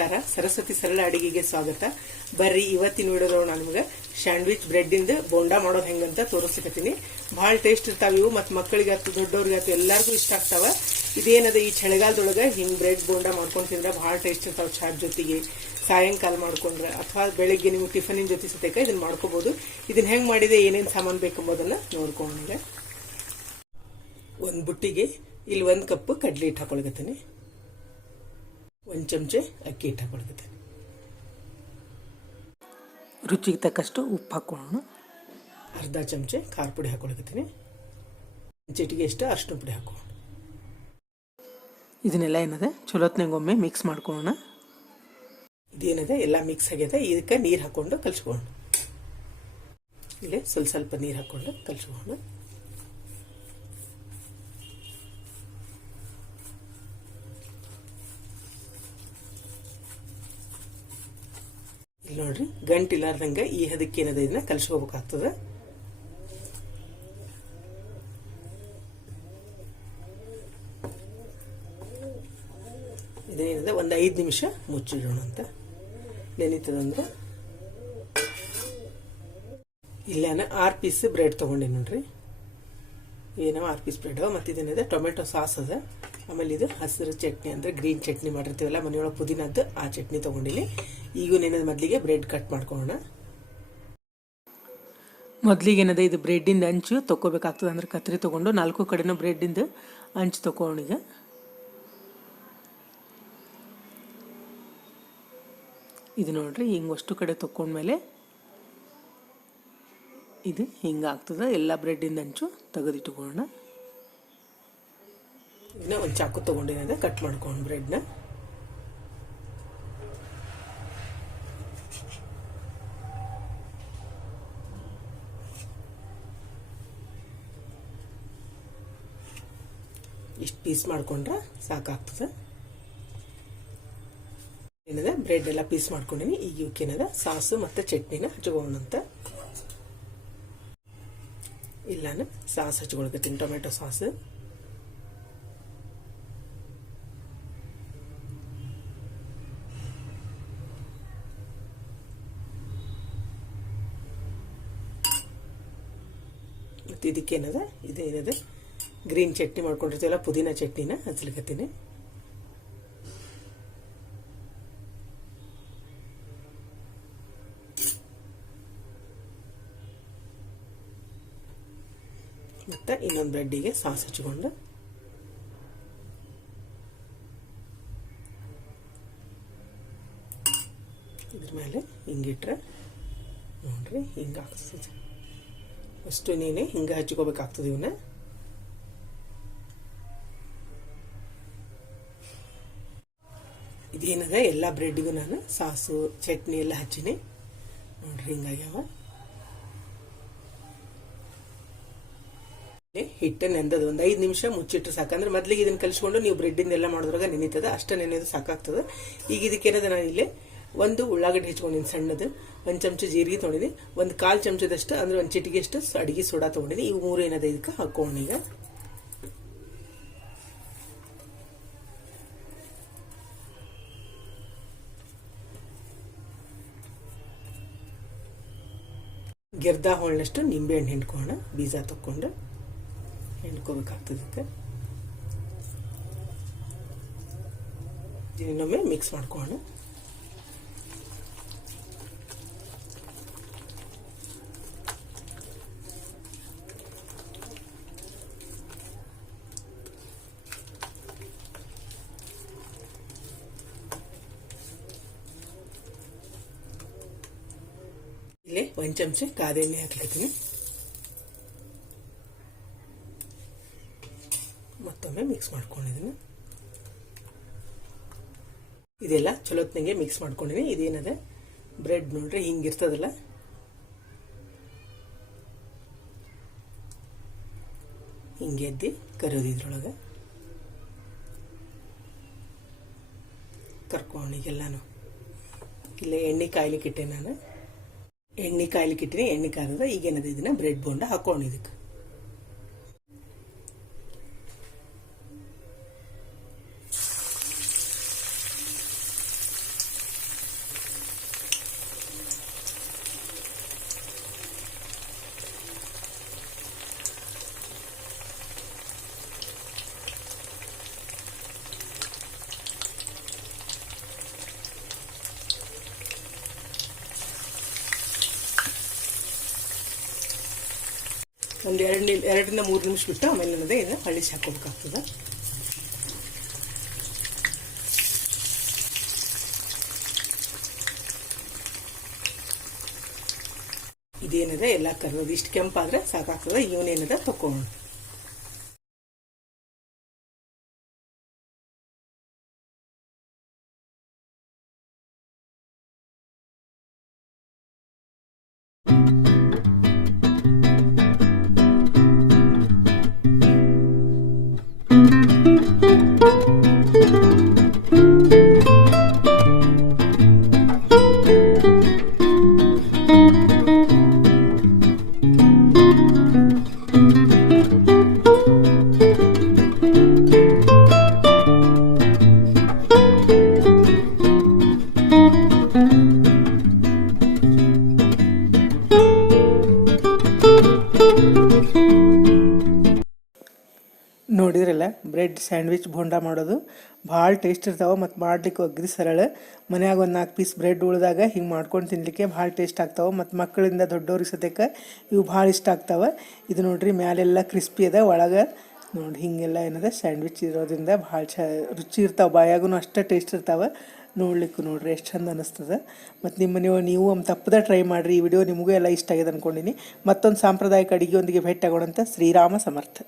ನಮಸ್ಕಾರ. ಸರಸ್ವತಿ ಸರಳ ಅಡಿಗೆಗೆ ಸ್ವಾಗತ. ಬರ್ರಿ, ಇವತ್ತಿನ ವಿಡಿಯೋದೊಳಗೆ ನಾನು ನಿಮ್ಗೆ ಸ್ಯಾಂಡ್ವಿಚ್ ಬ್ರೆಡ್ ಇಂದ ಬೋಂಡಾ ಮಾಡೋದು ಹೆಂಗಂತ ತೋರಿಸ್ಲಿಕತ್ತೀನಿ ಭಾಳ ಟೇಸ್ಟ್ ಇರ್ತಾವ ಇವು, ಮತ್ತು ಮಕ್ಕಳಿಗಾತು, ದೊಡ್ಡವ್ರಿಗಾತು ಎಲ್ಲರಿಗೂ ಇಷ್ಟ ಆಗ್ತಾವ. ಇದೇನದ ಈ ಚಳಿಗಾಲದೊಳಗೆ ಹಿಂಗ್ ಬ್ರೆಡ್ ಬೋಂಡಾ ಮಾಡ್ಕೊಂಡು ತಿಂದ್ರೆ ಭಾಳ ಟೇಸ್ಟ್ ಇರ್ತಾವೆ ಚಾರ್ ಜೊತೆಗೆ. ಸಾಯಂಕಾಲ ಮಾಡ್ಕೊಂಡ್ರೆ ಅಥವಾ ಬೆಳಿಗ್ಗೆ ನೀವು ಟಿಫನಿನ ಜೊತೆ ಸತೇಕ ಇದನ್ನ ಮಾಡ್ಕೋಬಹುದು ಇದನ್ನ ಹೆಂಗ್ ಮಾಡಿದೆ, ಏನೇನು ಸಾಮಾನು ಬೇಕೆಂಬುದನ್ನ ನೋಡ್ಕೊಂಡ್ರೆ ಒಂದು ಬುಟ್ಟಿಗೆ ಇಲ್ಲಿ ಒಂದು ಕಪ್ ಕಡ್ಲಿ ಹಿಟ್ಟು ಹಾಕೊಳಕತ್ತೀನಿ ಒಂದು ಚಮಚ ಅಕ್ಕಿ ಹಿಟ್ಟು ಹಾಕೊಳಕತ್ತೀನಿ ರುಚಿಗೆ ತಕ್ಕಷ್ಟು ಉಪ್ಪು ಹಾಕೊಳ್ಳೋಣ. ಅರ್ಧ ಚಮಚ ಖಾರ ಪುಡಿ ಹಾಕೊಳಕತ್ತೀನಿ ಚಿಟಿಗೆ ಎಷ್ಟು ಅರ್ಶಿನ ಪುಡಿ ಹಾಕೊಳ್ಳೋಣ ಇದನ್ನೆಲ್ಲ ಏನದೆ? ಚಲೋತ್ನಾಗೊಮ್ಮೆ ಮಿಕ್ಸ್ ಮಾಡ್ಕೊಳ್ಳೋಣ. ಇದೇನಿದೆ? ಎಲ್ಲ ಮಿಕ್ಸ್ ಆಗ್ಯದ. ಇದಕ್ಕೆ ನೀರು ಹಾಕ್ಕೊಂಡು ಕಲಿಸ್ಕೊಳ್ಳೋಣ. ಇಲ್ಲಿ ಸ್ವಲ್ಪ ಸ್ವಲ್ಪ ನೀರು ಹಾಕ್ಕೊಂಡು ಕಲ್ಸ್ಕೊಳ್ಳೋಣ. ಇಲ್ಲಿ ನೋಡ್ರಿ, ಗಂಟು ಇಲ್ಲಾರ್ದಂಗ ಈ ಹದಕ್ಕೆ ಏನದ ಇದನ್ನ ಕಲ್ಸ್ಕೋಬೇಕಾಗ್ತದ ಇದೇನಿದೆ ಒಂದು ಐದು ನಿಮಿಷ ಮುಚ್ಚಿಡೋಣ ಅಂತ. ನೆನೀತದಂದ್ರೆ ಇಲ್ಲ ಆರ್ ಪೀಸ್ ಬ್ರೆಡ್ ತೊಗೊಂಡೆ ನೋಡ್ರಿ. ಏನೋ ಆರು ಪೀಸ್ ಬ್ರೆಡ್ ಮತ್ತು ಇದೇನಿದೆ ಟೊಮೆಟೊ ಸಾಸ್ ಅದ. ಆಮೇಲೆ ಇದು ಹಸಿರು ಚಟ್ನಿ ಅಂದರೆ ಗ್ರೀನ್ ಚಟ್ನಿ ಮಾಡಿರ್ತೀವಲ್ಲ, ಮನೆಯೊಳಗೆ ಪುದೀನದ್ದು ಆ ಚಟ್ನಿ ತೊಗೊಂಡಿನಿ ಈಗ ನೆನದ ಮೊದಲಿಗೆ ಬ್ರೆಡ್ ಕಟ್ ಮಾಡ್ಕೊಳ್ಳೋಣ. ಮೊದಲಿಗೆ ಏನದ, ಇದು ಬ್ರೆಡ್ಡಿಂದ ಅಂಚು ತೊಗೋಬೇಕಾಗ್ತದೆ ಅಂದ್ರೆ ಕತ್ತರಿ ತೊಗೊಂಡು ನಾಲ್ಕು ಕಡೆನೂ ಬ್ರೆಡ್ಡಿಂದ ಅಂಚು ತೊಗೊಂಡೀಗ ಇದು ನೋಡ್ರಿ, ಹಿಂಗೆ ಅಷ್ಟು ಕಡೆ ತೊಗೊಂಡ್ಮೇಲೆ ಇದು ಹಿಂಗೆ ಆಗ್ತದೆ ಎಲ್ಲ ಬ್ರೆಡ್ಡಿಂದ ಅಂಚು ತೆಗೆದಿಟ್ಕೊಳ್ಳೋಣ. ಇದನ್ನ ಒಂದು ಚಾಕು ತೊಗೊಂಡಿನ ಕಟ್ ಮಾಡ್ಕೊಂಡು ಬ್ರೆಡ್ನ ಇಷ್ಟು ಪೀಸ್ ಮಾಡ್ಕೊಂಡ್ರೆ ಸಾಕಾಗ್ತದೆ. ಏನಿದೆ? ಬ್ರೆಡ್ ಎಲ್ಲ ಪೀಸ್ ಮಾಡ್ಕೊಂಡಿನಿ. ಈಗ ಇವಕ್ಕೇನದ ಸಾಸು ಮತ್ತು ಚಟ್ನಿನ ಹಚ್ಕೊಳ್ಳೋಣಂತ ಇಲ್ಲಾನ? ಸಾಸ್ ಹಚ್ಕೊಳ್ಕತ್ತೀನಿ ಟೊಮೆಟೊ ಸಾಸ್. ಮತ್ತು ಇದಕ್ಕೇನದ ಇದೇನದ ಗ್ರೀನ್ ಚಟ್ನಿ ಮಾಡ್ಕೊಂಡಿರ್ತೀವಲ್ಲ, ಪುದೀನ ಚಟ್ನಿನ ಹಚ್ಲಿಕತ್ತೀನಿ ಮತ್ತು ಇನ್ನೊಂದು ಬ್ರೆಡ್ಡಿಗೆ ಸಾಸ್ ಹಚ್ಕೊಂಡು. ಇದ್ರ ಮೇಲೆ ಹಿಂಗಿಟ್ರೆ ನೋಡ್ರಿ, ಹಿಂಗೆ ಆಗ್ತದೆ ಅಷ್ಟು ನೀನೆ ಹಿಂಗೆ ಹಚ್ಕೋಬೇಕಾಗ್ತದೆ ಇವನ್ನ. ಇದೇನದ, ಎಲ್ಲ ಬ್ರೆಡ್ಗೂ ನಾನು ಸಾಸು, ಚಟ್ನಿ ಎಲ್ಲ ಹಚ್ಚಿನಿ. ನೋಡ್ರಿ ಹಿಂಗಾಗ್ಯಾವ ಹಿಟ್ಟು ನೆಂದದ ಒಂದು ಐದು ನಿಮಿಷ ಮುಚ್ಚಿಟ್ಟು ಸಾಕಂದ್ರೆ ಮೊದಲಿಗೆ ಇದನ್ನ ಕಲಿಸ್ಕೊಂಡು ನೀವು ಬ್ರೆಡ್ಡಿಂದ ಎಲ್ಲ ಮಾಡಿದ್ರಾಗ ನೆನೀತದ, ಅಷ್ಟ ನೆನೆಯೋದು ಸಾಕಾಗ್ತದೆ. ಈಗ ಇದಕ್ಕೇನದ ನಾನು ಇಲ್ಲಿ ಒಂದು ಉಳ್ಳಾಗಡ್ಡಿ ಹೆಚ್ಕೊಂಡಿನಿ, ಸಣ್ಣದು. ಒಂದು ಚಮಚ ಜೀರಿಗೆ ತೊಗೊಂಡಿನಿ. ಒಂದು ಕಾಲು ಚಮಚದಷ್ಟು, ಅಂದ್ರೆ ಒಂದು ಚಿಟಿಗೆಷ್ಟು ಅಡಿಗೆ ಸೋಡಾ ತೊಗೊಂಡಿನಿ. ಇವು ಮೂರು ಏನದ ಇದಕ್ಕೆ ಹಾಕೋಣೀಗ ಗೆರ್ದಾ ಹೋಳಿನಷ್ಟು ನಿಂಬೆಹಣ್ಣು ಹಿಂಡ್ಕೋಣ ಬೀಜ ತಕ್ಕೊಂಡು ಹಿಂಡ್ಕೋಬೇಕಾಗ್ತದಕ್ಕೆ ಇನ್ನೊಮ್ಮೆ ಮಿಕ್ಸ್ ಮಾಡ್ಕೋಣ ಇಲ್ಲಿ ಒಂದು ಚಮಚ ಕಾದೆಣ್ಣೆ ಹಾಕ್ಲಿಕ್ಕೆ ಮತ್ತೊಮ್ಮೆ ಮಿಕ್ಸ್ ಮಾಡ್ಕೊಂಡಿದ್ದೀನಿ ಇದೆಲ್ಲ ಚಲೋತ್ನಂಗೆ ಮಿಕ್ಸ್ ಮಾಡ್ಕೊಂಡಿನಿ ಇದೇನದೆ? ಬ್ರೆಡ್ ನೋಡ್ರಿ, ಹಿಂಗಿರ್ತದಲ್ಲ? ಹಿಂಗೆ ಎದ್ದಿ ಕರಿಯೋದು ಇದ್ರೊಳಗೆ. ಕರ್ಕೊಂಡಿಗೆಲ್ಲಾನು ಇಲ್ಲೇ ಎಣ್ಣೆ ಕಾಯ್ಲಿಕ್ಕೆ ಇಟ್ಟೆ ನಾನು. ಎಣ್ಣೆ ಕಾಯ್ಲಿಕ್ಕೆ ಇಟ್ಟಿನಿ ಎಣ್ಣೆ ಕಾರದ ಈಗೇನದ ಇದನ್ನ ಬ್ರೆಡ್ ಬೋಂಡ ಹಾಕೊಂಡು ಇದಕ್ಕೆ. ಒಂದು ಎರಡು ನಿಮ್ ಎರಡರಿಂದ ಮೂರು ನಿಮಿಷ ಬಿಟ್ಟು ಆಮೇಲೆ ನನಗೆ ಇದನ್ನು ಅಳಿಸಿ ಹಾಕೋಬೇಕಾಗ್ತದೆ ಇದೇನಿದೆ? ಎಲ್ಲ ಕರ್ಬೋದು ಇಷ್ಟು ಕೆಂಪಾದ್ರೆ ಸಾಕಾಗ್ತದೆ, ಇವನೇನಿದೆ ತಕೊಳ್ಳೋಣ ಬ್ರೆಡ್ ಸ್ಯಾಂಡ್ವಿಚ್ ಬೋಂಡ ಮಾಡೋದು. ಭಾಳ ಟೇಸ್ಟ್ ಇರ್ತಾವೆ ಮತ್ತು ಮಾಡ್ಲಿಕ್ಕೆ ಒಗ್ಗರಿ ಸರಳ. ಮನ್ಯಾಗ ಒಂದು ನಾಲ್ಕು ಪೀಸ್ ಬ್ರೆಡ್ ಉಳಿದಾಗ ಹಿಂಗೆ ಮಾಡ್ಕೊಂಡು ತಿನ್ನಲಿಕ್ಕೆ ಭಾಳ ಟೇಸ್ಟ್ ಆಗ್ತಾವೆ ಮತ್ತು ಮಕ್ಕಳಿಂದ ದೊಡ್ಡವ್ರಿಗೆ ಸದ್ಯಕ್ಕೆ ಇವು ಭಾಳ ಇಷ್ಟ ಆಗ್ತಾವೆ. ಇದು ನೋಡ್ರಿ ಮ್ಯಾಲೆಲ್ಲ ಕ್ರಿಸ್ಪಿ ಅದ ಒಳಗೆ. ನೋಡಿ ಹಿಂಗೆಲ್ಲ ಏನದ ಸ್ಯಾಂಡ್ವಿಚ್ ಇರೋದ್ರಿಂದ ಭಾಳ ಚ ರುಚಿ ಇರ್ತಾವೆ ಬಾಯಾಗೂ ಅಷ್ಟೇ ಟೇಸ್ಟ್ ಇರ್ತಾವೆ. ನೋಡ್ಲಿಕ್ಕೂ ನೋಡ್ರಿ ಎಷ್ಟು ಚಂದ ಅನ್ನಿಸ್ತದೆ ಮತ್ತು ನಿಮ್ಮ ನೀವು ನೀವು ಒಂದು ತಪ್ಪದ ಟ್ರೈ ಮಾಡಿರಿ. ಈ ವಿಡಿಯೋ ನಿಮಗೂ ಎಲ್ಲ ಇಷ್ಟ ಆಗಿದೆ ಅಂದ್ಕೊಂಡಿನಿ ಮತ್ತೊಂದು ಸಾಂಪ್ರದಾಯಿಕ ಅಡುಗೆಯೊಂದಿಗೆ ಭೇಟಿ ಆಗೋಣಂತ ಶ್ರೀರಾಮ ಸಮರ್ಥ.